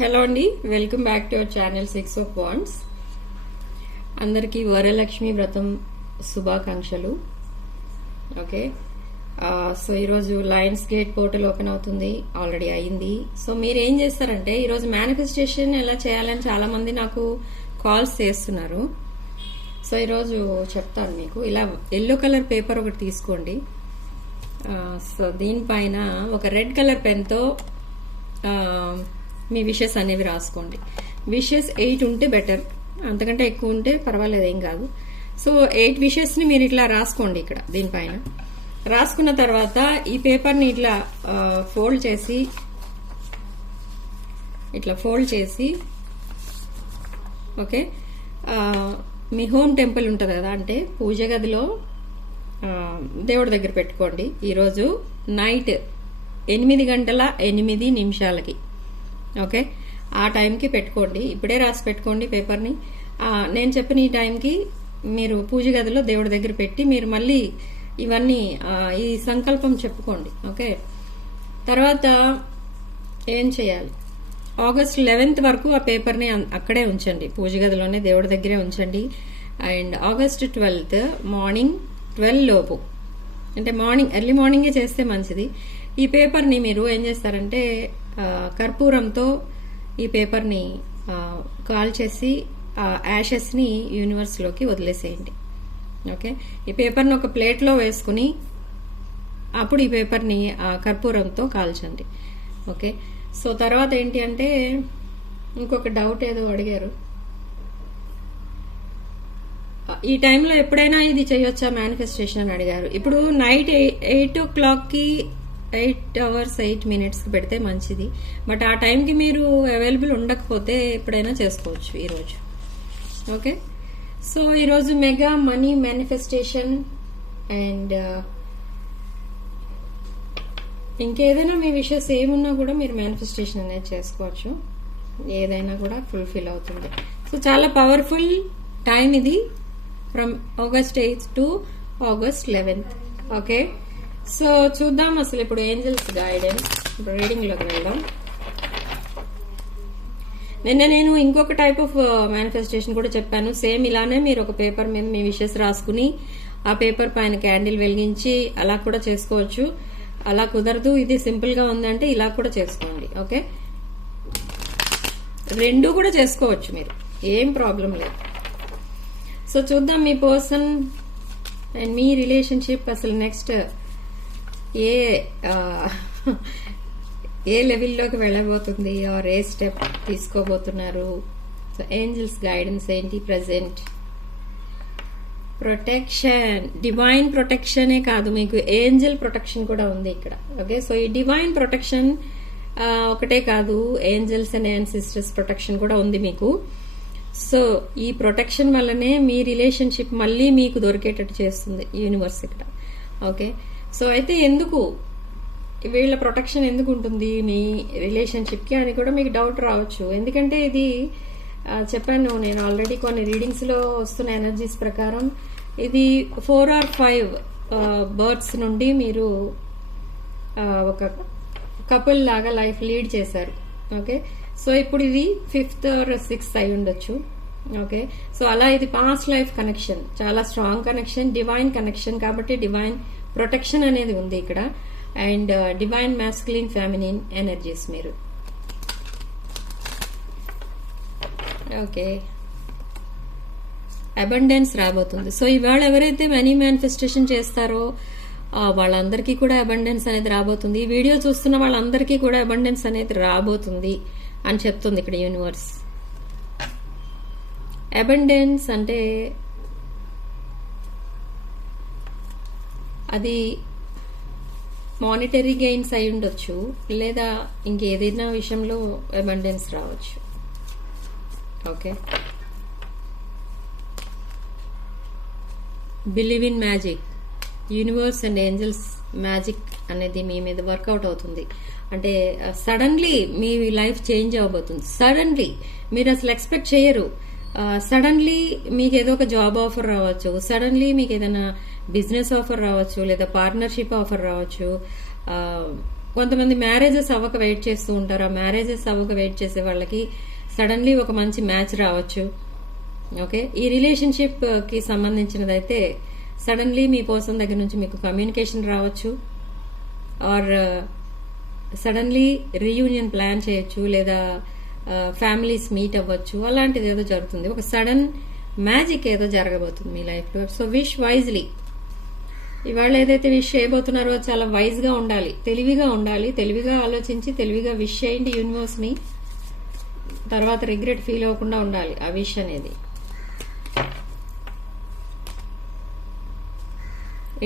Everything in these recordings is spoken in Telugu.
హలో అండి welcome back to our channel six of wands అందరికీ వరలక్ష్మి వ్రతం శుభాకాంక్షలు. ఓకే సో ఈరోజు లయన్స్ గేట్ పోర్టల్ ఓపెన్ అవుతుంది ఆల్రెడీ అయింది. సో మీరు ఏం చేస్తారంటే ఈరోజు మేనిఫెస్టేషన్ ఎలా చేయాలని చాలా మంది నాకు కాల్స్ చేస్తున్నారు. సో ఈరోజు చెప్తాను మీకు. ఇలా ఎల్లో కలర్ పేపర్ ఒకటి తీసుకోండి. సో దీనిపైన ఒక రెడ్ కలర్ పెన్తో మీ విషెస్ అనేవి రాసుకోండి. విషెస్ ఎయిట్ ఉంటే బెటర్. అంతకంటే ఎక్కువ ఉంటే పర్వాలేదు ఏం కాదు. సో ఎయిట్ విషెస్ని మీరు ఇట్లా రాసుకోండి ఇక్కడ దీనిపైన. రాసుకున్న తర్వాత ఈ పేపర్ని ఇట్లా ఫోల్డ్ చేసి ఇట్లా ఫోల్డ్ చేసి ఓకే? మీ హోమ్ టెంపుల్ ఉంటుంది కదా అంటే పూజ గదిలో దేవుడి దగ్గర పెట్టుకోండి. ఈరోజు నైట్ ఎనిమిది గంటల ఎనిమిది నిమిషాలకి. ఓకే? ఆ టైంకి పెట్టుకోండి. ఇప్పుడే రాసి పెట్టుకోండి పేపర్ని. నేను చెప్పిన ఈ టైంకి మీరు పూజ గదిలో దేవుడి దగ్గర పెట్టి మీరు మళ్ళీ ఇవన్నీ ఈ సంకల్పం చెప్పుకోండి. ఓకే? తర్వాత ఏం చేయాలి? ఆగస్ట్ లెవెన్త్ వరకు ఆ పేపర్ని అక్కడే ఉంచండి. పూజ గదిలోనే దేవుడి దగ్గరే ఉంచండి. And August twelfth morning twelve లోపు. అంటే మార్నింగ్ ఎర్లీ మార్నింగే చేస్తే మంచిది. ఈ పేపర్ని మీరు ఏం చేస్తారంటే కర్పూరంతో ఈ పేపర్ని కాల్ చేసి ఆ యాషెస్ని యూనివర్స్లోకి వదిలేసేయండి. ఓకే? ఈ పేపర్ని ఒక ప్లేట్లో వేసుకుని అప్పుడు ఈ పేపర్ని ఆ కర్పూరంతో కాల్చండి. ఓకే? సో తర్వాత ఏంటి అంటే ఇంకొక డౌట్ ఏదో అడిగారు. ఈ టైంలో ఎప్పుడైనా ఇది చేయొచ్చా? మేనిఫెస్టేషన్ అని అడిగారు. ఇప్పుడు నైట్ ఎయిట్ ఓ క్లాక్కి ఎయిట్ అవర్స్ ఎయిట్ మినిట్స్కి పెడితే మంచిది. బట్ ఆ టైంకి మీరు అవైలబుల్ ఉండకపోతే ఎప్పుడైనా చేసుకోవచ్చు ఈరోజు ఓకే? సో ఈరోజు mega money manifestation and uh, ఇంకేదైనా మీ విషయస్ ఏమున్నా కూడా మీరు మేనిఫెస్టేషన్ అనేది చేసుకోవచ్చు. ఏదైనా కూడా ఫుల్ఫిల్ అవుతుంది. సో చాలా పవర్ఫుల్ టైం ఇది. From August eighth to August eleventh. Okay? So చూద్దాం అసలు ఇప్పుడు ఏంజల్స్ గైడెన్స్ ఇప్పుడు రీడింగ్లోకి వెళ్దాం. నిన్న నేను ఇంకొక టైప్ ఆఫ్ మేనిఫెస్టేషన్ కూడా చెప్పాను. సేమ్ ఇలానే మీరు ఒక పేపర్ మీద మీ విషెస్ రాసుకుని ఆ పేపర్ పైన క్యాండిల్ వెలిగించి అలా కూడా చేసుకోవచ్చు. అలా కుదరదు. ఇది సింపుల్గా ఉందంటే ఇలా కూడా చేసుకోండి. ఓకే రెండు కూడా చేసుకోవచ్చు మీరు. ఏం ప్రాబ్లం లేదు. సో చూద్దాం మీ పర్సన్ అండ్ మీ రిలేషన్షిప్ అసలు నెక్స్ట్ ఏ ఏ లెవెల్లోకి వెళ్ళబోతుంది ఆర్ ఏ స్టెప్ తీసుకోబోతున్నారు? సో ఏంజల్స్ గైడెన్స్ ఏంటి? ప్రజెంట్ ప్రొటెక్షన్ డివైన్ ప్రొటెక్షనే కాదు మీకు ఏంజల్ ప్రొటెక్షన్ కూడా ఉంది ఇక్కడ. ఓకే సో ఈ డివైన్ ప్రొటెక్షన్ ఒకటే కాదు angels and and sisters protection కూడా ఉంది మీకు. సో ఈ ప్రొటెక్షన్ వల్లనే మీ రిలేషన్షిప్ మళ్ళీ మీకు దొరికేటట్టు చేస్తుంది యూనివర్స్ ఇక్కడ. ఓకే సో అయితే ఎందుకు? వీళ్ళ ప్రొటెక్షన్ ఎందుకు ఉంటుంది మీ రిలేషన్షిప్కి అని కూడా మీకు డౌట్ రావచ్చు. ఎందుకంటే ఇది చెప్పాను నేను ఆల్రెడీ కొన్ని రీడింగ్స్లో వస్తున్న ఎనర్జీస్ ప్రకారం. ఇది ఫోర్ ఆర్ ఫైవ్ బర్డ్స్ నుండి మీరు ఒక కపుల్ లాగా లైఫ్ లీడ్ చేశారు. ఓకే సో ఇప్పుడు ఇది ఫిఫ్త్ ఆర్ సిక్స్త్ అయి ఉండొచ్చు. ఓకే సో అలా ఇది పాస్ట్ లైఫ్ కనెక్షన్ చాలా స్ట్రాంగ్ కనెక్షన్ డివైన్ కనెక్షన్ కాబట్టి డివైన్ ప్రొటెక్షన్ అనేది ఉంది ఇక్కడ. And divine masculine feminine energies మీరు. ఓకే అబండెన్స్ రాబోతుంది. సో ఇవాళ ఎవరైతే మనీ మేనిఫెస్టేషన్ చేస్తారో వాళ్ళందరికీ కూడా అబండెన్స్ అనేది రాబోతుంది. ఈ వీడియో చూస్తున్న వాళ్ళందరికీ కూడా అబండెన్స్ అనేది రాబోతుంది అని చెప్తుంది ఇక్కడ యూనివర్స్ అబండెన్స్ అంటే అది మానిటరీ గెయిన్స్ అయి ఉండొచ్చు లేదా ఇంకేదైనా విషయంలో అబండెన్స్ రావచ్చు. Okay believe in magic universe and angels magic అనేది మీ మీద వర్కౌట్ అవుతుంది. అంటే సడన్లీ మీ లైఫ్ చేంజ్ అవ్వబోతుంది. సడన్లీ మీరు అసలు ఎక్స్పెక్ట్ చేయరు. సడన్లీ మీకు ఏదో ఒక జాబ్ ఆఫర్ రావచ్చు. సడన్లీ మీకు ఏదైనా బిజినెస్ ఆఫర్ రావచ్చు లేదా పార్ట్నర్షిప్ ఆఫర్ రావచ్చు. కొంతమంది మ్యారేజెస్ అవ్వక వెయిట్ చేస్తూ ఉంటారు. ఆ మ్యారేజెస్ అవ్వక వెయిట్ చేసే వాళ్ళకి సడన్లీ ఒక మంచి మ్యాచ్ రావచ్చు. ఓకే? ఈ రిలేషన్షిప్కి సంబంధించినదైతే సడన్లీ మీ పర్సన్ దగ్గర నుంచి మీకు కమ్యూనికేషన్ రావచ్చు. ఆర్ సడన్లీ రీయూనియన్ ప్లాన్ చేయొచ్చు లేదా ఫ్యామిలీస్ మీట్ అవ్వచ్చు. అలాంటిది ఏదో జరుగుతుంది. ఒక సడన్ మ్యాజిక్ ఏదో జరగబోతుంది మీ లైఫ్లో. So wish wisely. ఇవాళ ఏదైతే విష్ చేయబోతున్నారో చాలా వైజ్గా ఉండాలి. తెలివిగా ఉండాలి. తెలివిగా ఆలోచించి తెలివిగా విష్ చేయండి యూనివర్స్ని. తర్వాత రిగ్రెట్ ఫీల్ అవ్వకుండా ఉండాలి ఆ విష్ అనేది.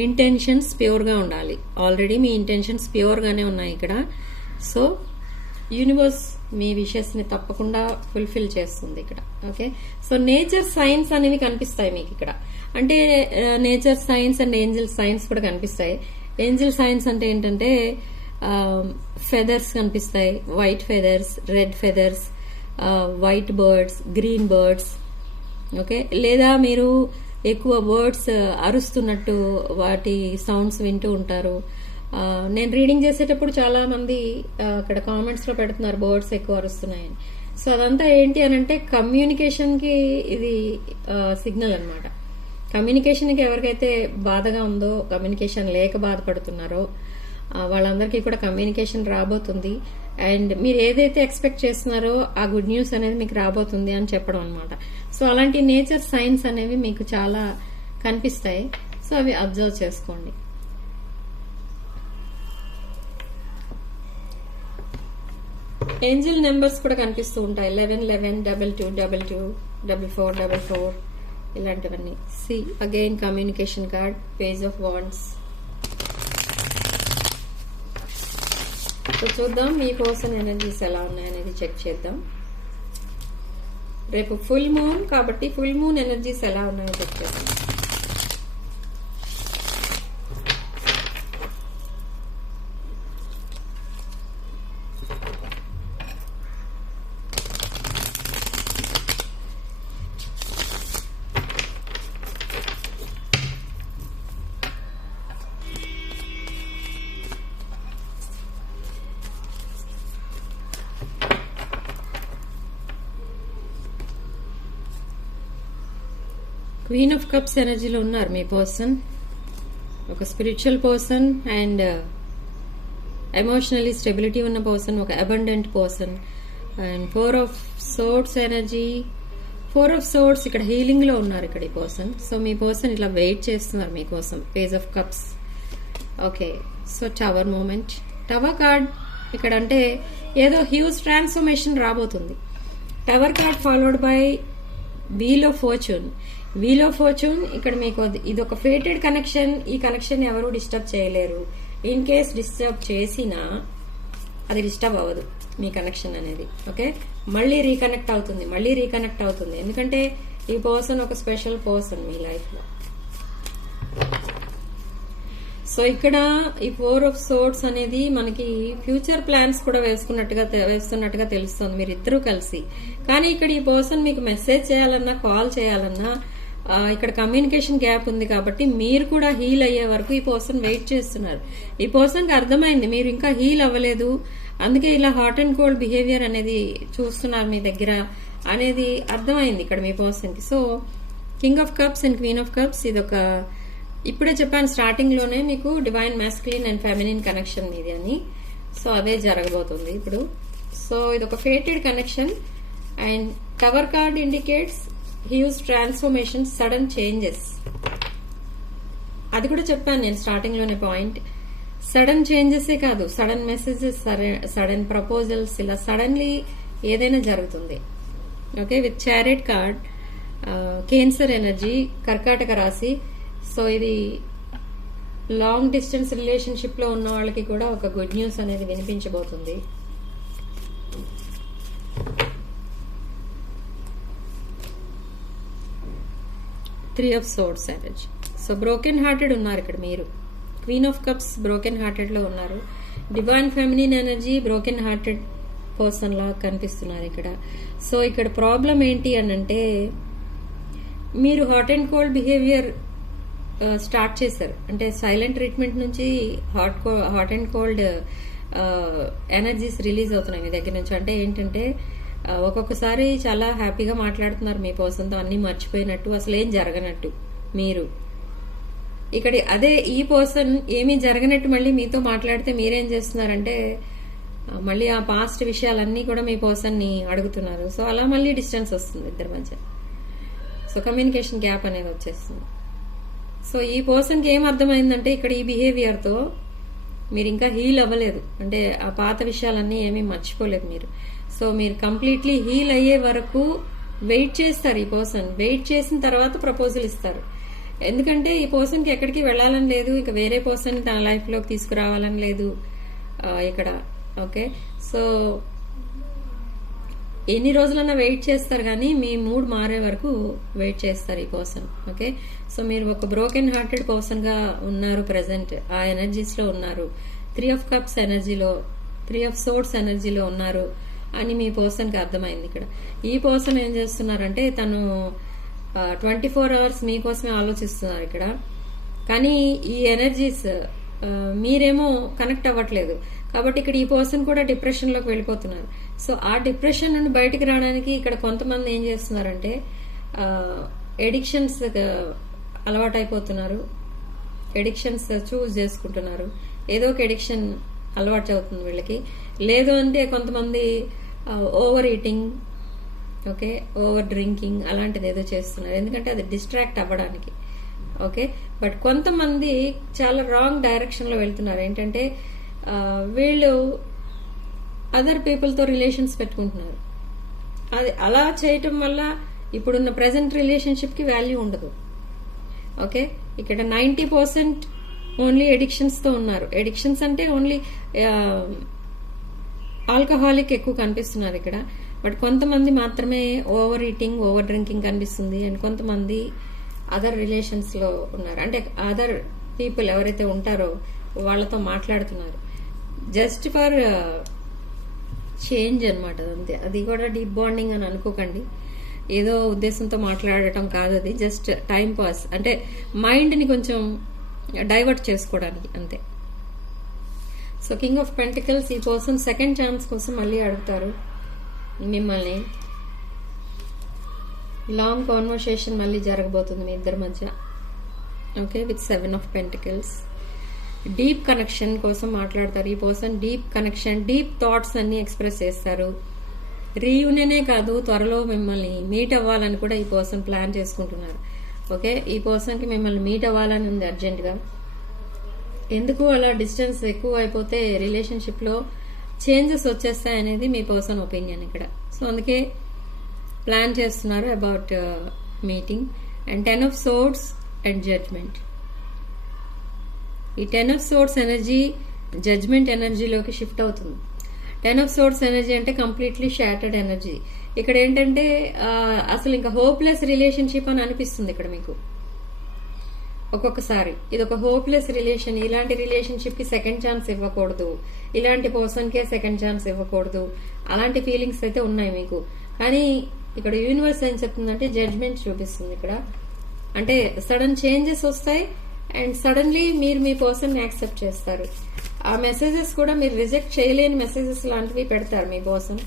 ఇంటెన్షన్స్ ప్యూర్గా ఉండాలి. ఆల్రెడీ మీ ఇంటెన్షన్స్ ప్యూర్గానే ఉన్నాయి ఇక్కడ. సో యూనివర్స్ మీ విషెస్ని తప్పకుండా ఫుల్ఫిల్ చేస్తుంది ఇక్కడ. ఓకే సో నేచర్ సైన్స్ అనేవి కనిపిస్తాయి మీకు ఇక్కడ. అంటే nature signs and angel signs కూడా కనిపిస్తాయి. ఏంజిల్ సైన్స్ అంటే ఏంటంటే ఫెదర్స్ కనిపిస్తాయి. White feathers red feathers white birds green birds okay లేదా మీరు ఎక్కువ బర్డ్స్ అరుస్తున్నట్టు వాటి సౌండ్స్ వింటూ ఉంటారు. నేను రీడింగ్ చేసేటప్పుడు చాలా మంది అక్కడ కామెంట్స్లో పెడుతున్నారు బర్డ్స్ ఎక్కువ వస్తున్నాయని సో అదంతా ఏంటి అని అంటే కమ్యూనికేషన్కి ఇది సిగ్నల్ అనమాట కమ్యూనికేషన్కి ఎవరికైతే బాధగా ఉందో కమ్యూనికేషన్ లేక బాధపడుతున్నారో వాళ్ళందరికీ కూడా కమ్యూనికేషన్ రాబోతుంది. అండ్ మీరు ఏదైతే ఎక్స్పెక్ట్ చేస్తున్నారో ఆ గుడ్ న్యూస్ అనేది మీకు రాబోతుంది అని చెప్పడం అనమాట సో అలాంటి నేచర్ సైన్స్ అనేవి మీకు చాలా కనిపిస్తాయి. సో అవి అబ్జర్వ్ చేసుకోండి. ఏంజిల్ నెంబర్స్ కూడా కనిపిస్తూ ఉంటాయి. Eleven eleven double two double two double four double four ఇలాంటివన్నీ. See again communication card page of wands. So చూద్దాం మీ కోసం ఎనర్జీస్ ఎలా ఉన్నాయనేది చెక్ చేద్దాం. రేపు ఫుల్ మూన్ కాబట్టి ఫుల్ మూన్ ఎనర్జీస్ ఎలా ఉన్నాయో చెక్ చేద్దాం. క్వీన్ ఆఫ్ కప్స్ ఎనర్జీలో ఉన్నారు మీ పర్సన్ ఒక spiritual person and emotionally stability ఉన్న పర్సన్ ఒక abundant person and four of swords energy four of swords ఇక్కడ హీలింగ్లో ఉన్నారు ఇక్కడ ఈ పర్సన్ సో మీ పర్సన్ ఇట్లా వెయిట్ చేస్తున్నారు మీకోసం page of cups okay so tower moment tower card ఇక్కడ అంటే ఏదో హ్యూజ్ ట్రాన్స్ఫర్మేషన్ రాబోతుంది. Tower card followed by wheel of fortune wheel of fortune ఇక్కడ మీకు అది- ఇది ఒక ఫేటెడ్ కనెక్షన్ ఈ కనెక్షన్ ఎవరు డిస్టర్బ్ చేయలేరు. ఇన్ కేస్ డిస్టర్బ్ చేసినా అది డిస్టర్బ్ అవ్వదు మీ కనెక్షన్ అనేది. ఓకే మళ్ళీ రీకనెక్ట్ అవుతుంది. మళ్ళీ రీకనెక్ట్ అవుతుంది. ఎందుకంటే ఈ పర్సన్ ఒక స్పెషల్ పర్సన్ మీ లైఫ్లో. సో ఇక్కడ ఈ ఫోర్ ఆఫ్ సోర్ట్స్ అనేది మనకి ఫ్యూచర్ ప్లాన్స్ కూడా వేసుకున్నట్టుగా వేస్తున్నట్టుగా తెలుస్తుంది. మీరు ఇద్దరు కలిసి. కానీ ఇక్కడ ఈ పర్సన్ మీకు మెసేజ్ చేయాలన్నా కాల్ చేయాలన్నా ఇక్కడ కమ్యూనికేషన్ గ్యాప్ ఉంది కాబట్టి మీరు కూడా హీల్ అయ్యే వరకు ఈ పర్సన్ వెయిట్ చేస్తున్నారు. ఈ పర్సన్కి అర్థమైంది మీరు ఇంకా హీల్ అవ్వలేదు అందుకే ఇలా హాట్ అండ్ కోల్డ్ బిహేవియర్ అనేది చూస్తున్నారు మీ దగ్గర అనేది అర్థమైంది ఇక్కడ మీ పర్సన్కి. So king of cups and queen of cups ఇది ఒక ఇప్పుడే చెప్పాను స్టార్టింగ్లోనే మీకు divine masculine and feminine connection మీది అని. సో అదే జరగబోతుంది ఇప్పుడు. సో ఇది ఒక fated connection and cover card indicates huge transformation sudden changes అది కూడా చెప్పాను నేను స్టార్టింగ్లోనే పాయింట్ సడన్ చేంజెస్ కాదు సడన్ మెసేజెస్ సడన్ ప్రపోజల్స్ ఇలా సడన్లీ ఏదైనా జరుగుతుంది. Okay with chariot card cancer energy కర్కాటక రాశి. సో ఇది లాంగ్ డిస్టెన్స్ రిలేషన్షిప్లో ఉన్న వాళ్ళకి కూడా ఒక గుడ్ న్యూస్ అనేది వినిపించబోతుంది. Three of swords energy so broken hearted ఉన్నారు ఇక్కడ మీరు. క్వీన్ ఆఫ్ కప్స్ బ్రోకెన్ హార్టెడ్లో ఉన్నారు. Divine feminine energy broken hearted person లాగా కనిపిస్తున్నారు ఇక్కడ. సో ఇక్కడ ప్రాబ్లం ఏంటి అని అంటే మీరు hot and cold behaviour start చేశారు. అంటే సైలెంట్ ట్రీట్మెంట్ నుంచి hot hot and cold energies release అవుతున్నాయి మీ దగ్గర నుంచి. అంటే ఏంటంటే ఒక్కొక్కసారి చాలా హ్యాపీగా మాట్లాడుతున్నారు మీ పర్సన్తో అన్ని మర్చిపోయినట్టు అసలు ఏం జరగనట్టు మీరు. ఇక్కడ అదే ఈ పర్సన్ ఏమీ జరగనట్టు మళ్ళీ మీతో మాట్లాడితే మీరేం చేస్తున్నారంటే మళ్ళీ ఆ పాస్ట్ విషయాలన్నీ కూడా మీ పర్సన్ అడుగుతున్నారు. సో అలా మళ్ళీ డిస్టెన్స్ వస్తుంది ఇద్దరి మధ్య. సో కమ్యూనికేషన్ గ్యాప్ అనేది వచ్చేస్తుంది. సో ఈ పర్సన్కి ఏం అర్థమైందంటే ఇక్కడ ఈ బిహేవియర్తో మీరు ఇంకా హీల్ అవ్వలేదు. అంటే ఆ పాత విషయాలన్నీ ఏమీ మర్చిపోలేదు మీరు. సో మీరు కంప్లీట్లీ హీల్ అయ్యే వరకు వెయిట్ చేస్తారు ఈ పర్సన్. వెయిట్ చేసిన తర్వాత ప్రపోజల్ ఇస్తారు. ఎందుకంటే ఈ పర్సన్కి ఎక్కడికి వెళ్ళాలని లేదు ఇక వేరే పర్సన్ తన లైఫ్లోకి తీసుకురావాలని లేదు ఇక్కడ. ఓకే? సో ఎన్ని రోజులైనా వెయిట్ చేస్తారు కానీ మీ మూడ్ మారే వరకు వెయిట్ చేస్తారు ఈ పర్సన్. ఓకే? సో మీరు ఒక బ్రోకెన్ హార్టెడ్ పర్సన్గా ఉన్నారు ప్రెసెంట్. ఆ ఎనర్జీస్లో ఉన్నారు. త్రీ ఆఫ్ కప్స్ ఎనర్జీలో త్రీ ఆఫ్ సోర్స్ ఎనర్జీలో ఉన్నారు. అని మీ పర్సన్కి అర్థమైంది ఇక్కడ. ఈ పర్సన్ ఏం చేస్తున్నారంటే తను ట్వంటీ ఫోర్ అవర్స్ మీకోసమే ఆలోచిస్తున్నారు ఇక్కడ. కానీ ఈ ఎనర్జీస్ మీరేమో కనెక్ట్ అవ్వట్లేదు. కాబట్టి ఇక్కడ ఈ పర్సన్ కూడా డిప్రెషన్లోకి వెళ్ళిపోతున్నారు. సో ఆ డిప్రెషన్ నుండి బయటికి రావడానికి ఇక్కడ కొంతమంది ఏం చేస్తున్నారంటే ఎడిక్షన్స్ అలవాటు అయిపోతున్నారు ఎడిక్షన్స్ చూస్ చేసుకుంటున్నారు. ఏదో ఒక ఎడిక్షన్ అలవాటు అవుతుంది వీళ్ళకి. లేదు అంటే కొంతమంది over eating okay over drinking అలాంటిది ఏదో చేస్తున్నారు. ఎందుకంటే అది డిస్ట్రాక్ట్ అవ్వడానికి ఓకే బట్ కొంతమంది చాలా రాంగ్ డైరెక్షన్లో వెళ్తున్నారు. ఏంటంటే uh, వీళ్ళు అదర్ పీపుల్తో రిలేషన్స్ పెట్టుకుంటున్నారు. అది అలా చేయటం వల్ల ఇప్పుడున్న ప్రజెంట్ రిలేషన్షిప్కి వాల్యూ ఉండదు ఓకే ఇక్కడ నైంటీ పర్సెంట్ ఓన్లీ ఎడిక్షన్స్తో ఉన్నారు. ఎడిక్షన్స్ అంటే ఓన్లీ ఆల్కహాలిక్ ఎక్కువ కనిపిస్తున్నారు ఇక్కడ. బట్ కొంతమంది మాత్రమే ఓవర్ ఈటింగ్ ఓవర్ డ్రింకింగ్ కనిపిస్తుంది. అండ్ కొంతమంది అదర్ రిలేషన్స్లో ఉన్నారు. అంటే అదర్ పీపుల్ ఎవరైతే ఉంటారో వాళ్ళతో మాట్లాడుతున్నారు. జస్ట్ ఫర్ చేంజ్ అనమాట అంతే అది కూడా డీప్ బాండింగ్ అని అనుకోకండి. ఏదో ఉద్దేశంతో మాట్లాడటం కాదు అది. Just time pass. అంటే మైండ్ని కొంచెం డైవర్ట్ చేసుకోవడానికి అంతే. సో కింగ్ ఆఫ్ పెంటికల్స్ ఈ కోసం సెకండ్ ఛాన్స్ కోసం మళ్ళీ అడుగుతారు. మిమ్మల్ని లాంగ్ కాన్వర్సేషన్ మళ్ళీ జరగబోతుంది మీ ఇద్దరి మధ్య. Okay with seven of pentacles deep connection కోసం మాట్లాడతారు. ఈ person deep connection deep thoughts అన్ని ఎక్స్ప్రెస్ చేస్తారు. రీయూనియనే కాదు త్వరలో మిమ్మల్ని మీట్ అవ్వాలని కూడా ఈ పర్సన్ ప్లాన్ చేసుకుంటున్నారు. ఓకే ఈ పర్సన్కి మిమ్మల్ని మీట్ అవ్వాలని ఉంది అర్జెంటుగా ఎందుకు అలా డిస్టెన్స్ ఎక్కువ అయిపోతే రిలేషన్షిప్లో చేంజెస్ వచ్చేస్తాయి అనేది మీ పర్సన్ ఒపీనియన్ ఇక్కడ. సో అందుకే ప్లాన్ చేస్తున్నారు about meeting and ten of swords and judgement ఈ ten of swords energy judgement ఎనర్జీలోకి shift అవుతుంది. టెన్ ఆఫ్ సోర్స్ ఎనర్జీ అంటే కంప్లీట్లీ షాటర్డ్ ఎనర్జీ ఇక్కడ ఏంటంటే uh, అసలు ఇంకా హోప్లెస్ రిలేషన్షిప్ అని అనిపిస్తుంది ఇక్కడ మీకు. ఒక్కొక్కసారి. ఇది ఒక హోప్లెస్ రిలేషన్ ఇలాంటి రిలేషన్షిప్కి సెకండ్ ఛాన్స్ ఇవ్వకూడదు. ఇలాంటి పర్సన్ కే సెకండ్ ఛాన్స్ ఇవ్వకూడదు. అలాంటి ఫీలింగ్స్ అయితే ఉన్నాయి మీకు. కానీ ఇక్కడ యూనివర్స్ ఏం చెప్తుందంటే జడ్జ్మెంట్ చూపిస్తుంది ఇక్కడ. అంటే సడన్ చేంజెస్ వస్తాయి అండ్ సడన్లీ మీరు మీ పర్సన్ యాక్సెప్ట్ చేస్తారు. ఆ మెసేజెస్ కూడా మీరు రిజెక్ట్ చేయలేని మెసేజెస్ లాంటివి పెడతారు మీ పర్సన్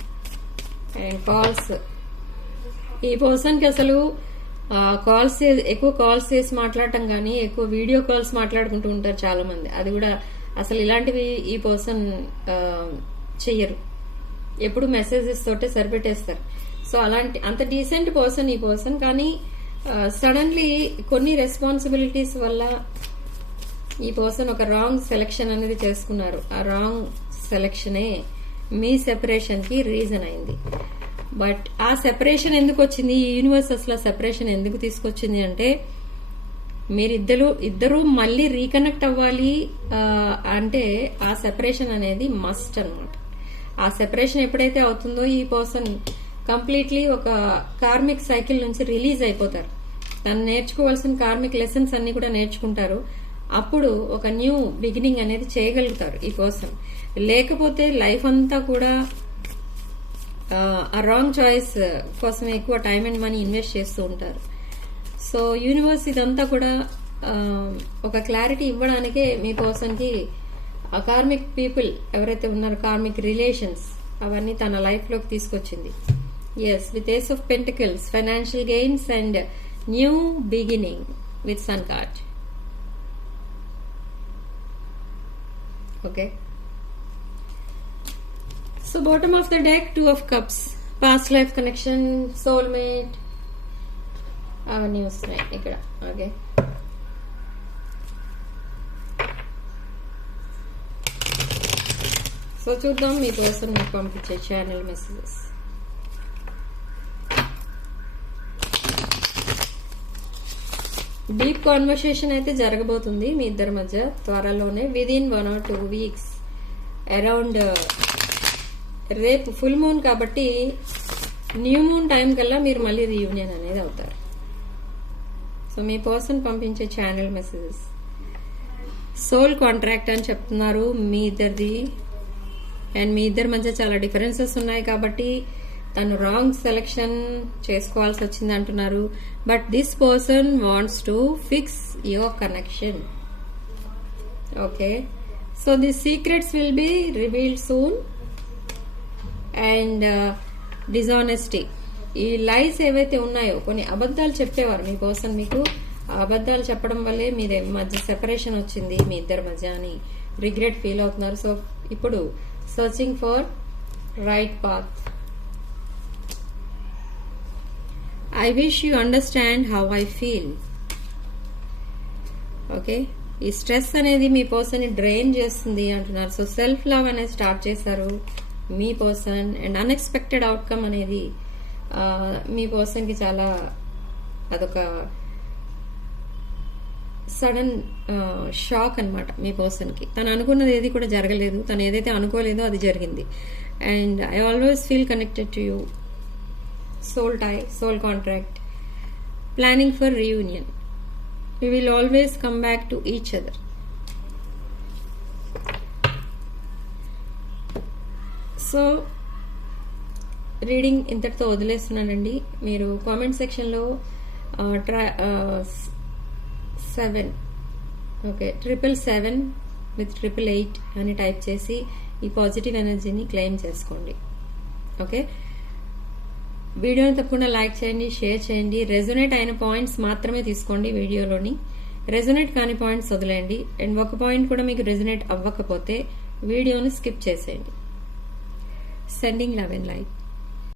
అండ్ కాల్స్ ఈ పర్సన్కి అసలు కాల్స్ ఎక్కువ కాల్స్ చేసి మాట్లాడటం కానీ ఎక్కువ వీడియో కాల్స్ మాట్లాడుకుంటూ ఉంటారు చాలా మంది అది కూడా అసలు ఇలాంటివి ఈ పర్సన్ చెయ్యరు. ఎప్పుడు మెసేజెస్ తోటే సరిపెట్టేస్తారు. సో అలాంటి అంత డీసెంట్ పర్సన్ ఈ పర్సన్ కానీ సడన్లీ కొన్ని రెస్పాన్సిబిలిటీస్ వల్ల ఈ పర్సన్ ఒక రాంగ్ సెలెక్షన్ అనేది చేసుకున్నారు. ఆ రాంగ్ సెలెక్షనే మీ సెపరేషన్కి రీజన్ అయింది. బట్ ఆ సెపరేషన్ ఎందుకు వచ్చింది? ఈ యూనివర్స్ అసలు సెపరేషన్ ఎందుకు తీసుకొచ్చింది అంటే మీరిద్దరు ఇద్దరు మళ్ళీ రీకనెక్ట్ అవ్వాలి అంటే ఆ సెపరేషన్ అనేది మస్ట్ అన్నమాట. ఆ సెపరేషన్ ఎప్పుడైతే అవుతుందో ఈ పర్సన్ కంప్లీట్లీ ఒక కార్మిక్ సైకిల్ నుంచి రిలీజ్ అయిపోతారు. తను నేర్చుకోవాల్సిన కార్మిక్ లెసన్స్ అన్ని కూడా నేర్చుకుంటారు. అప్పుడు ఒక న్యూ బిగినింగ్ అనేది చేయగలుగుతారు ఈ పర్సన్. లేకపోతే లైఫ్ అంతా కూడా ఆ, రాంగ్ చాయిస్ కోసం ఎక్కువ టైం అండ్ మనీ ఇన్వెస్ట్ చేస్తూ ఉంటారు. సో యూనివర్స్ ఇదంతా కూడా ఒక క్లారిటీ ఇవ్వడానికే మీ పర్సన్కి ఆ కార్మిక్ పీపుల్ ఎవరైతే ఉన్నారో కార్మిక్ రిలేషన్స్ అవన్నీ తన లైఫ్లోకి తీసుకొచ్చింది. Yes with ace of pentacles financial gains and new beginning with sun card okay so bottom of the deck two of cups past life connection soulmate అవన్నీ వస్తున్నాయి ఇక్కడ ఓకే సో చూద్దాం మీ పర్సన్ పంపించే ఛానల్ మెసేజెస్ డీప్ కాన్వర్సేషన్ అయితే జరగబోతుంది మీ ఇద్దరి మధ్య త్వరలోనే within one or two weeks around రేపు ఫుల్ మూన్ కాబట్టి న్యూ మూన్ టైం కల్లా మీరు మళ్ళీ రీయూనియన్ అనేది అవుతారు. సో మీ పర్సన్ పంపించే ఛానల్ మెసేజెస్ సోల్ కాంట్రాక్ట్ అని చెప్తున్నారు. మీ ఇద్దరిది. అండ్ మీ ఇద్దరి మధ్య చాలా డిఫరెన్సెస్ ఉన్నాయి కాబట్టి తను రాంగ్ సెలెక్షన్ చేసుకోవాల్సి వచ్చింది అంటున్నారు. But this person wants to fix your connection okay so the secrets will be revealed soon and uh, dishonesty ఈ లైస్ ఏవైతే ఉన్నాయో కొన్ని అబద్ధాలు చెప్పేవారు మీ పర్సన్ మీకు. అబద్ధాలు చెప్పడం వల్లే మీ మధ్య సెపరేషన్ వచ్చింది మీ ఇద్దరి మధ్య అని రిగ్రెట్ ఫీల్ అవుతున్నారు. సో ఇప్పుడు searching for right path I wish you understand how I feel okay ఈ స్ట్రెస్ అనేది మీ పర్సన్ డ్రైన్ చేస్తుంది అంటున్నారు. సో సెల్ఫ్ లవ్ అనేది స్టార్ట్ చేశారు. మీ పర్సన్ అండ్ అన్ఎక్స్పెక్టెడ్ అవుట్కమ్ అనేది మీ పర్సన్కి చాలా అదొక సడన్ షాక్ అన్నమాట మీ పర్సన్కి తను అనుకున్నది ఏది కూడా జరగలేదు. తను ఏదైతే అనుకోలేదో అది జరిగింది. And I always feel connected to you soul tie soul contract planning for reunion we will always come back to each other so reading ఇంతటితో వదిలేస్తున్నానండి. మీరు కామెంట్ సెక్షన్లో ట్రా seven okay triple seven with triple eight అని టైప్ చేసి ఈ పాజిటివ్ ఎనర్జీని క్లెయిమ్ చేసుకోండి. ఓకే? వీడియోని తప్పకుండా లైక్ చేయండి షేర్ చేయండి. రెజొనేట్ అయిన పాయింట్స్ మాత్రమే తీసుకోండి వీడియోలోని. రెజొనేట్ కాని పాయింట్స్ వదిలేయండి. అండ్ ఒక పాయింట్ కూడా మీకు రెజొనేట్ అవ్వకపోతే వీడియోని స్కిప్ చేసేయండి. Sending love and like